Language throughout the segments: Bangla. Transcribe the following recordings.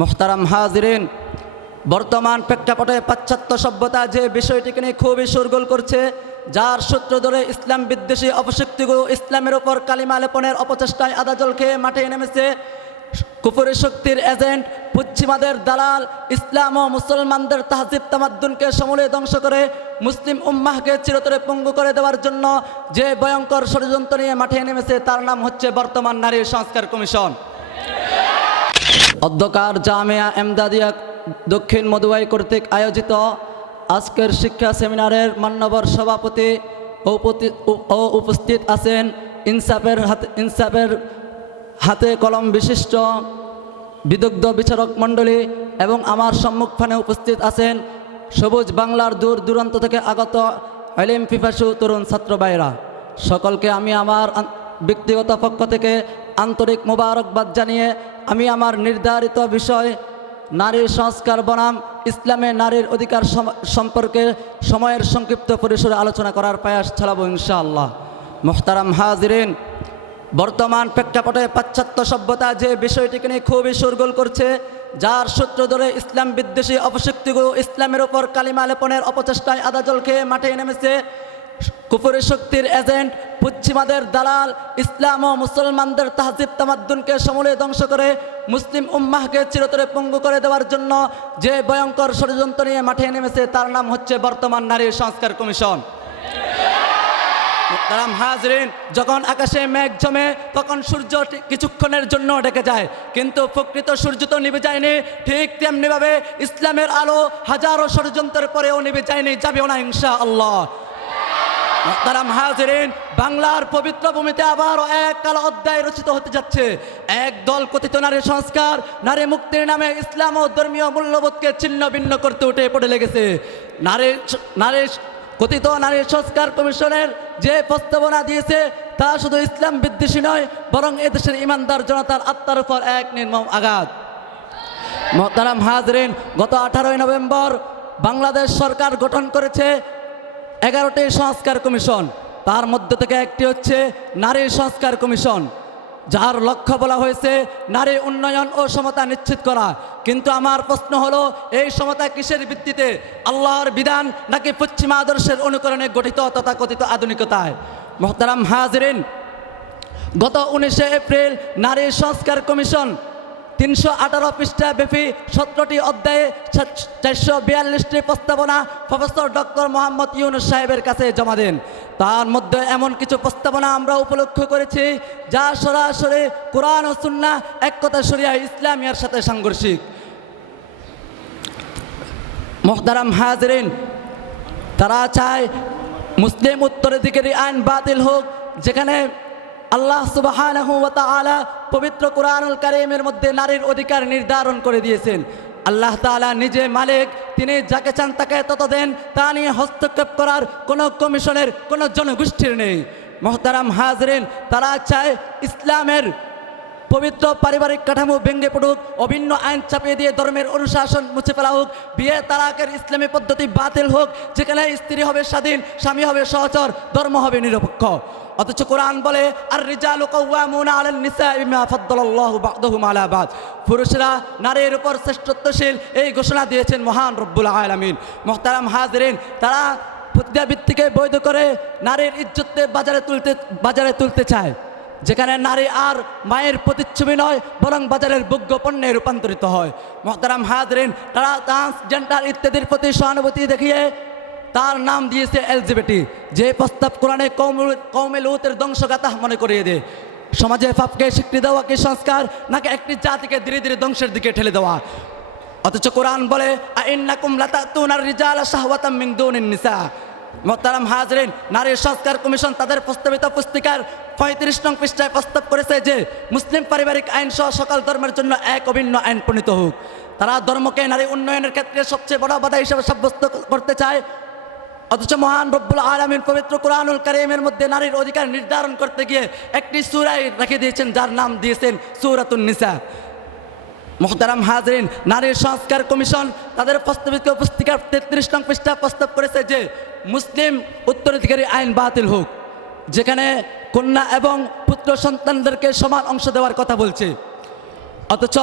মোহতারাম হাজরিন, বর্তমান প্রেক্ষাপটে পাশ্চাত্য সভ্যতা যে বিষয়টিকে নিয়ে খুবই সুরগোল করছে, যার সূত্র ধরে ইসলাম বিদ্বেষী অপশক্তিগুলো ইসলামের ওপর কালিমা লেপনের অপচেষ্টায় আদাজল খেয়ে মাঠে নেমেছে। কুপুরি শক্তির এজেন্ট পশ্চিমাদের দালাল ইসলাম ও মুসলমানদের তাহজিব তামাদ্দুনকে সমূলে ধ্বংস করে মুসলিম উম্মাহকে চিরতরে পঙ্গু করে দেওয়ার জন্য যে ভয়ঙ্কর ষড়যন্ত্র নিয়ে মাঠে নেমেছে, তার নাম হচ্ছে বর্তমান নারী সংস্কার কমিশন। অধ্যকার জামিয়া এমদাদিয়া দক্ষিণ মধুবাই কর্তৃক আয়োজিত আজকের শিক্ষা সেমিনারের মান্যবর সভাপতি ও উপস্থিত আছেন ইনসাফের হাতে ইনসাফের হাতে কলম বিশিষ্ট বিদগ্ধ বিচারক মণ্ডলী এবং আমার সম্মুখখানে উপস্থিত আছেন সবুজ বাংলার দূর দূরান্ত থেকে আগত আলিম পিপাসু তরুণ ছাত্র ভাইরা সকলকে আমি আমার ব্যক্তিগত পক্ষ থেকে আন্তরিক মোবারকবাদ জানিয়ে আমি আমার নির্ধারিত বিষয় নারীর সংস্কার বনাম, ইসলামে নারীর অধিকার সম্পর্কে সময়ের সংক্ষিপ্ত পরিসরে আলোচনা করার প্রয়াস চালাবো ইনশাআল্লাহ। মোহতারাম হাজরিন, বর্তমান প্রেক্ষাপটে পাশ্চাত্য সভ্যতা যে বিষয়টিকে নিয়ে খুবই সুরগোল করছে, যার সূত্র ধরে ইসলাম বিদ্বেষী অপশক্তিগুলো ইসলামের ওপর কালিমা লেপনের অপচেষ্টায় আদাজল খেয়ে মাঠে নেমেছে কুপুরি শক্তির এজেন্ট, পশ্চিমাদের দালাল, ইসলাম ও মুসলমানদের তাহজিব তামাদ্দুনকে সমূলে ধ্বংস করে মুসলিম উম্মাহকে চিরতরে পঙ্গু করে দেওয়ার জন্য যে ভয়ঙ্কর ষড়যন্ত্র নিয়ে মাঠে নেমেছে, তার নাম হচ্ছে বর্তমান নারী সংস্কার কমিশন। হাজরিন, যখন আকাশে মেঘ জমে, তখন সূর্য কিছুক্ষণের জন্য ডেকে যায়। কিন্তু প্রকৃত সূর্য তো নিবে যায়নি, ঠিক তেমনিভাবে ইসলামের আলো হাজারো ষড়যন্ত্রের পরেও নিবে যায়নি, যাবেও না ইনশা আল্লাহ তারাম হাজরিন বাংলার পবিত্র ভূমিতে আবারও এক কালো অধ্যায় রচিত হতে যাচ্ছে। এক দল কথিত নারী সংস্কার, নারী মুক্তির নামে ইসলাম ও ধর্মীয় মূল্যবোধকে ছিন্ন ভিন্ন করতে উঠে পড়ে লেগেছে। নারী নারী কথিত নারী সংস্কার কমিশনের যে প্রস্তাবনা দিয়েছে, তা শুধু ইসলাম বিদ্বেষী নয়, বরং এদেশের ইমানদার জনতার আত্মার উপর এক নির্মম আঘাত। মোহতারাম হাজরিন, গত আঠারোই নভেম্বর বাংলাদেশ সরকার গঠন করেছে এগারোটি সংস্কার কমিশন। তার মধ্যে থেকে একটি হচ্ছে নারী সংস্কার কমিশন। যার লক্ষ্য বলা হয়েছে নারী উন্নয়ন ও সমতা নিশ্চিত করা। কিন্তু আমার প্রশ্ন হলো, এই সমতা কিসের ভিত্তিতে? আল্লাহর বিধান নাকি পশ্চিমা আদর্শের অনুকরণে গঠিত তথাকথিত আধুনিকতায়? মোহতারাম হাজরিন, গত উনিশে এপ্রিল নারী সংস্কার কমিশন তিনশো আঠারো পৃষ্ঠা ব্যাপী সতেরোটি অধ্যায়ে চারশো বিয়াল্লিশটি প্রস্তাবনা প্রফেসর ডক্টর মোহাম্মদ ইউনুস সাহেবের কাছে জমা দেন। তার মধ্যে এমন কিছু প্রস্তাবনা আমরা উপলক্ষ করেছি যা সরাসরি কোরআন ও সুন্না এক কথা সরিয়া ইসলামিয়ার সাথে সাংঘর্ষিক। মোহতারাম হাজরিন, তারা চায় মুসলিম উত্তরাধিকারী আইন বাতিল হোক, যেখানে আল্লাহ সুবাহ পবিত্র কোরআনুল কারিমের মধ্যে নারীর অধিকার নির্ধারণ করে দিয়েছেন। আল্লাহ তালা নিজে মালিক, তিনি যাকে চান তাকে তত দেন, তা নিয়ে হস্তক্ষেপ করার কোনো কমিশনের, কোনো জনগোষ্ঠীর নেই। মোহতারাম হাজরেন, তারা চায় ইসলামের পবিত্র পারিবারিক কাঠামো ভেঙে পড়ুক, অভিন্ন আইন চাপিয়ে দিয়ে ধর্মের অনুশাসন মুছে ফেলা হোক, বিয়ে তালাকের ইসলামী পদ্ধতি বাতিল হোক, যেখানে স্ত্রী হবে স্বাধীন, স্বামী হবে সহচর, ধর্ম হবে নিরপেক্ষ। অথচ কোরআন বলে আর রিজালু কাওয়ামুনা আলান নিসাই বিমা ফাদ্দালাল্লাহু বা'দাহুম আলা বা'দ। পুরুষরা নারীর উপর শ্রেষ্ঠত্বশীল এই ঘোষণা দিয়েছেন মহান রব্বুল আলামিন। মুহতারাম হাজরিন, তারা ভিত্তিকে বৈধ করে নারীর ইজ্জতকে বাজারে তুলতে বাজারে তুলতে চায়। যেখানে নারী আর মায়ের প্রতিচ্ছবি নয়, বরং বাজারের যোগ্য পণ্যে রূপান্তরিত হয়। মহতারাম হাজরিন, তারা ট্রান্সজেন্ডার ইত্যাদির প্রতি সহানুভূতি দেখিয়ে তার নাম দিয়েছে এলজিবিটি। যে প্রস্তাব কোরআনে কৌমে লুতের ধ্বংসগাথা মনে করিয়ে দেয়। সমাজে পাপকে স্বীকৃতি দেওয়া কি সংস্কার, নাকি একটি জাতিকে ধীরে ধীরে ধ্বংসের দিকে ঠেলে দেওয়া? অথচ কোরআন বলে আইন্নাকুম লাতাতুনার রিজালা শাহওয়াতাম মিন দুনিন নিসা। মোহতারাম হাজরিন, নারী সংস্কার কমিশন তাদের প্রস্তাবিত পুস্তিকার পঁয়ত্রিশ নং পৃষ্ঠায় প্রস্তাব করেছে যে, মুসলিম পারিবারিক আইন সহ সকল ধর্মের জন্য এক অভিন্ন আইন প্রণীত হোক। তারা ধর্মকে নারী উন্নয়নের ক্ষেত্রে সবচেয়ে বড় বাধা হিসেবে সাব্যস্ত করতে চায়। অথচ মহান রব্বুল আলমীর পবিত্র কোরআনুল কারিমের মধ্যে নারীর অধিকার নির্ধারণ করতে গিয়ে একটি সুরাই রেখে দিয়েছেন, যার নাম দিয়েছেন সুরাতুন নিসা। মোহতারাম হাজরিন নারীর সংস্কার কমিশন তাদের প্রস্তাবিত পুস্তিকার তেত্রিশ নং পৃষ্ঠা প্রস্তাব করেছে যে মুসলিম উত্তরাধিকারী আইন বাতিল হোক, যেখানে কন্যা এবং পুত্র সন্তানদেরকে সমান অংশ দেওয়ার কথা বলছে। অথচ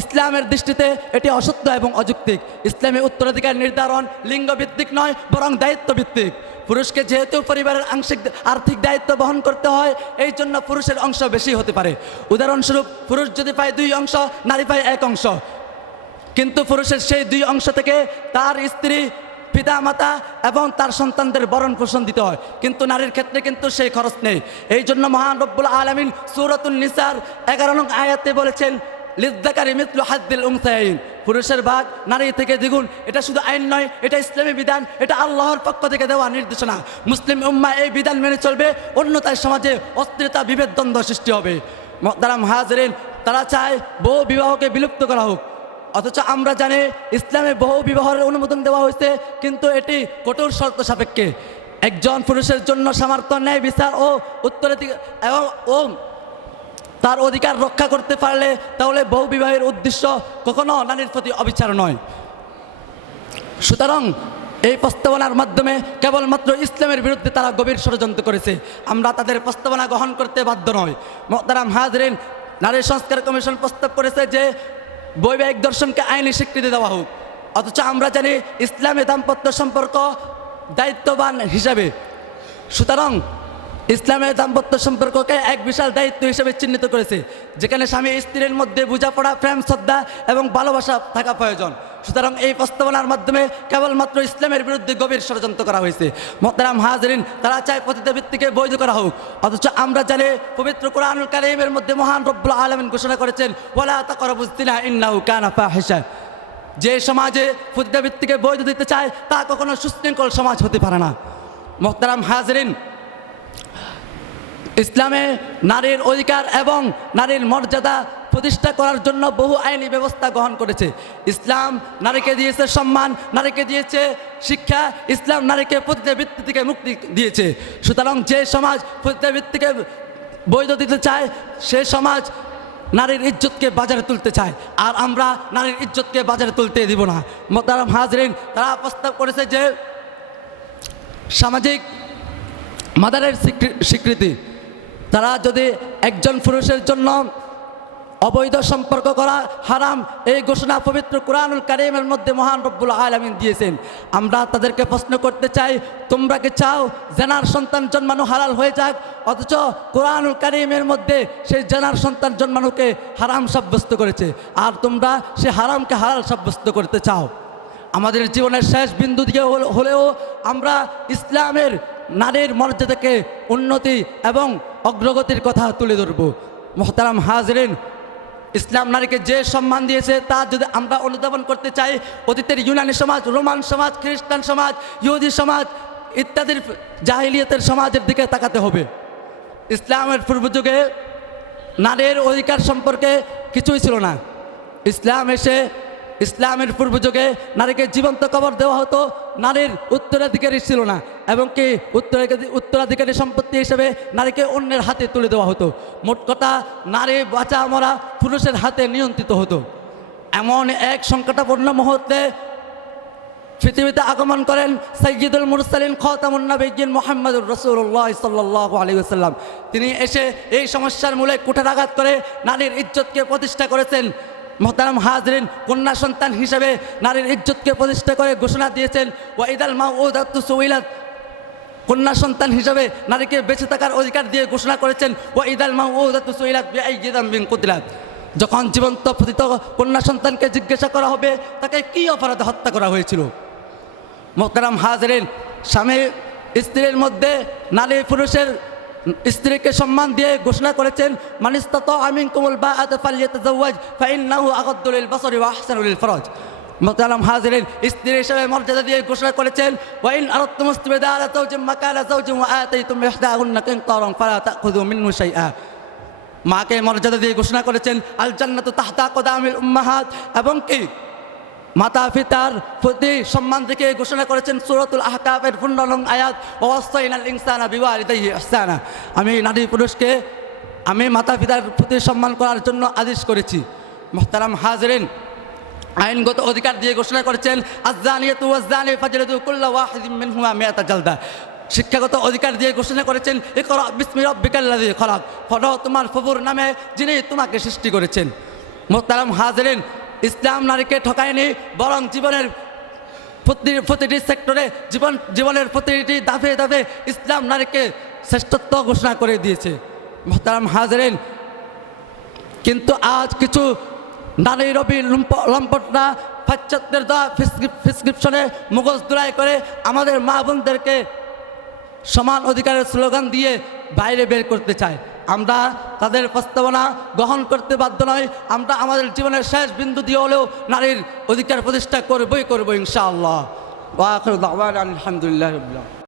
ইসলামের দৃষ্টিতে এটি অসত্য এবং অযৌক্তিক। ইসলামী উত্তরাধিকার নির্ধারণ লিঙ্গভিত্তিক নয়, বরং দায়িত্বভিত্তিক। পুরুষকে যেহেতু পরিবারের আংশিক আর্থিক দায়িত্ব বহন করতে হয়, এই জন্য পুরুষের অংশ বেশি হতে পারে। উদাহরণস্বরূপ, পুরুষ যদি পায় দুই অংশ, নারী পায় এক অংশ। কিন্তু পুরুষের সেই দুই অংশ থেকে তার স্ত্রী পিতা মাতা এবং তার সন্তানদের বরণ পোষণ দিতে হয়। কিন্তু নারীর ক্ষেত্রে কিন্তু সেই খরচ নেই। এই জন্য মহান রব্বুল আলমিন সুরতুল নিসার এগারো নং আয়াতে বলেছেন লিদ্দাকারি মিত্র হাদ্দিল উমসাইন পুরুষের ভাগ নারী থেকে দ্বিগুণ। এটা শুধু আইন নয়, এটা ইসলামী বিধান। এটা আল্লাহর পক্ষ থেকে দেওয়া নির্দেশনা। মুসলিম উম্মা এই বিধান মেনে চলবে অন্যতায় সমাজে অস্থিরতা, বিভেদ, দ্বন্দ্ব সৃষ্টি হবে। তারা হাজরেন, তারা চায় বহু বিবাহকে বিলুপ্ত করা হোক। অথচ আমরা জানি ইসলামে বহু বিবাহের অনুমোদন দেওয়া হয়েছে, কিন্তু এটি কঠোর শর্ত সাপেক্ষে। একজন পুরুষের জন্য সামর্থ্য, ন্যায়, বিচার ও উত্তরাধিকার এবং ও তার অধিকার রক্ষা করতে পারলে তাহলে বহু বিবাহের উদ্দেশ্য কখনো নারীর প্রতি অবিচার নয়। সুতরাং এই প্রস্তাবনার মাধ্যমে কেবলমাত্র ইসলামের বিরুদ্ধে তারা গভীর ষড়যন্ত্র করেছে। আমরা তাদের প্রস্তাবনা গ্রহণ করতে বাধ্য নয় মোহতারাম হাজরিন, নারী সংস্কার কমিশন প্রস্তাব করেছে যে বৈবাহিক দর্শনকে আইনি স্বীকৃতি দেওয়া হোক। অথচ আমরা জানি ইসলামী দাম্পত্য সম্পর্ক দায়িত্ববান হিসাবে। সুতরাং ইসলামের দাম্পত্য সম্পর্ককে এক বিশাল দায়িত্ব হিসেবে চিহ্নিত করেছে, যেখানে স্বামী স্ত্রীর মধ্যে বোঝাপড়া, প্রেম, শ্রদ্ধা এবং ভালোবাসা থাকা প্রয়োজন। সুতরাং এই প্রস্তাবনার মাধ্যমে কেবলমাত্র ইসলামের বিরুদ্ধে গভীর ষড়যন্ত্র করা হয়েছে। মোহতারাম হাজরিন, তারা চায় পতিত ভিত্তিকে বৈধ করা হোক। অথচ আমরা জানি, পবিত্র কোরআনুল কারিমের মধ্যে মহান রব্বুল আলমিন ঘোষণা করেছেন ওলা তাকরবুদ্দিনা ইন্নাহু কানা ফাহিশা। যে সমাজে পতিত ভিত্তিকে বৈধ দিতে চায়, তা কখনো সুশৃঙ্খল সমাজ হতে পারে না। মোহতারাম হাজরিন ইসলামে নারীর অধিকার এবং নারীর মর্যাদা প্রতিষ্ঠা করার জন্য বহু আইনি ব্যবস্থা গ্রহণ করেছে। ইসলাম নারীকে দিয়েছে সম্মান, নারীকে দিয়েছে শিক্ষা, ইসলাম নারীকে পতিতাবৃত্তি থেকে মুক্তি দিয়েছে। সুতরাং যে সমাজ পতিতাবৃত্তিকে বৈধ দিতে চায়, সে সমাজ নারীর ইজ্জতকে বাজারে তুলতে চায়। আর আমরা নারীর ইজ্জতকে বাজারে তুলতে দিব না। মোতারাম হাজরিন, তারা প্রস্তাব করেছে যে সামাজিক মাদারের স্বীকৃতি তারা যদি একজন পুরুষের জন্য অবৈধ সম্পর্ক করা হারাম, এই ঘোষণা পবিত্র কোরআনুল কারিমের মধ্যে মহান রব্বুল আলমিন দিয়েছেন। আমরা তাদেরকে প্রশ্ন করতে চাই, তোমরা কি চাও জেনার সন্তান জন্মানো হালাল হয়ে যাক? অথচ কোরআনুল কারিমের মধ্যে সেই জেনার সন্তান জন্মানোকে হারাম সাব্যস্ত করেছে। আর তোমরা সে হারামকে হালাল সাব্যস্ত করতে চাও। আমাদের জীবনের শেষ বিন্দু দিকে হলেও আমরা ইসলামের নারীর মর্যাদাকে উন্নতি এবং অগ্রগতির কথা তুলে ধরব। মোহতারাম হাজরিন, ইসলাম নারীকে যে সম্মান দিয়েছে, তা যদি আমরা অনুধাবন করতে চাই, অতীতের ইউনানি সমাজ, রোমান সমাজ, খ্রিস্টান সমাজ, ইহুদি সমাজ ইত্যাদির জাহিলিয়তের সমাজের দিকে তাকাতে হবে। ইসলামের পূর্বযুগে নারীর অধিকার সম্পর্কে কিছুই ছিল না। ইসলাম এসে ইসলামের পূর্বযুগে নারীকে জীবন্ত কবর দেওয়া হতো, নারীর উত্তরাধিকারী ছিল না। এবং কি উত্তরাধিকারী সম্পত্তি হিসেবে নারীকে অন্যের হাতে তুলে দেওয়া হতো। মোট কথা, নারী বাঁচা মরা পুরুষের হাতে নিয়ন্ত্রিত হতো। এমন এক সংকটাপূর্ণ মুহূর্তে পৃথিবীতে আগমন করেন সৈয়দুল মুরসালিন খতামুন্নবিজ্ঞান মোহাম্মদুর রসুল্লাহ সাল্লাহ আলী আসাল্লাম তিনি এসে এই সমস্যার মূলে কুঠারাঘাত করে নারীর ইজ্জতকে প্রতিষ্ঠা করেছেন। মোহতারাম হাজরিন, কন্যা সন্তান হিসেবে নারীর ইজ্জতকে প্রতিষ্ঠা করে ঘোষণা দিয়েছেন ওয়াইদাল মা ও দাত্তু সৈলাত কন্যা সন্তান হিসাবে নারীকে বেঁচে থাকার অধিকার দিয়ে ঘোষণা করেছেন ও ইদাল মা ও দাত্তু সৈলাত বেআইদাম বিন কুতিলাত যখন জীবন্ত পতিত কন্যা সন্তানকে জিজ্ঞাসা করা হবে, তাকে কি অপরাধে হত্যা করা হয়েছিল? মোহতারাম হাজরেন, স্বামী স্ত্রীর মধ্যে নারী পুরুষের স্ত্রীকে সম্মান দিয়ে ঘোষণা করেছেন মানিস্তাত আমিন কুমুল বা আতফালিয়াত জাওয়াজ ফাইন্নাহু আগাদ্দুলিল বাসরি ওয়া আহসানুলিল ফরজ। মোহতারাম হাজরেন, স্ত্রী হিসেবে মর্যাদা দিয়ে ঘোষণা করেছেন, ওয়াইন আরাদতুম ইস্তিবদালা যাওজিন মাকালা যাওজিন ওয়া আতাইতুম ইহদাহুন্না কিনতারান ফালা শাইআ। মাকে মর্যাদা দিয়ে ঘোষণা করেছেন আল জান্নাতু তাহতা কদামিল উম্মাহাত। এবং কি? মাতা পিতার প্রতি সম্মান থেকে ঘোষণা করেছেন সুরতুল আহকাফের পূর্ণলং আয়াত ওয়াসাইনাল ইনসানা বিওয়ালিদাইহি ইহসানা। আমি নারী পুরুষকে, আমি মাতা পিতার প্রতি সম্মান করার জন্য আদেশ করেছি। মোহতারাম হাজরিন আইনগত অধিকার দিয়ে ঘোষণা করেছেন আজানিয়াতু কুল্লা জালদা। শিক্ষাগত অধিকার দিয়ে ঘোষণা করেছেন, ইকরা বিসমি রাব্বিকাল্লাযী খলাক। পড়ো তোমার ফবুর নামে যিনি তোমাকে সৃষ্টি করেছেন। মোহতারাম হাজরেন, ইসলাম নারীকে ঠকায়নি, বরং জীবনের প্রতিটি সেক্টরে জীবন, জীবনের প্রতিটি দাফে দাফে ইসলাম নারীকে শ্রেষ্ঠত্ব ঘোষণা করে দিয়েছে। মোহতারাম হাজরেন, কিন্তু আজ কিছু নারী রবি লম্পটরা পাশ্চাত্যের দেওয়া প্রেসক্রিপশনে মুখোশ দুলাই করে আমাদের মা বোনদেরকে সমান অধিকারের স্লোগান দিয়ে বাইরে বের করতে চায়। আমরা তাদের প্রস্তাবনা গ্রহণ করতে বাধ্য নয় আমরা আমাদের জীবনের শেষ বিন্দু দিয়ে হলেও নারীর অধিকার প্রতিষ্ঠা করবই করব ইনশাআল্লাহ। আলহামদুলিল্লাহ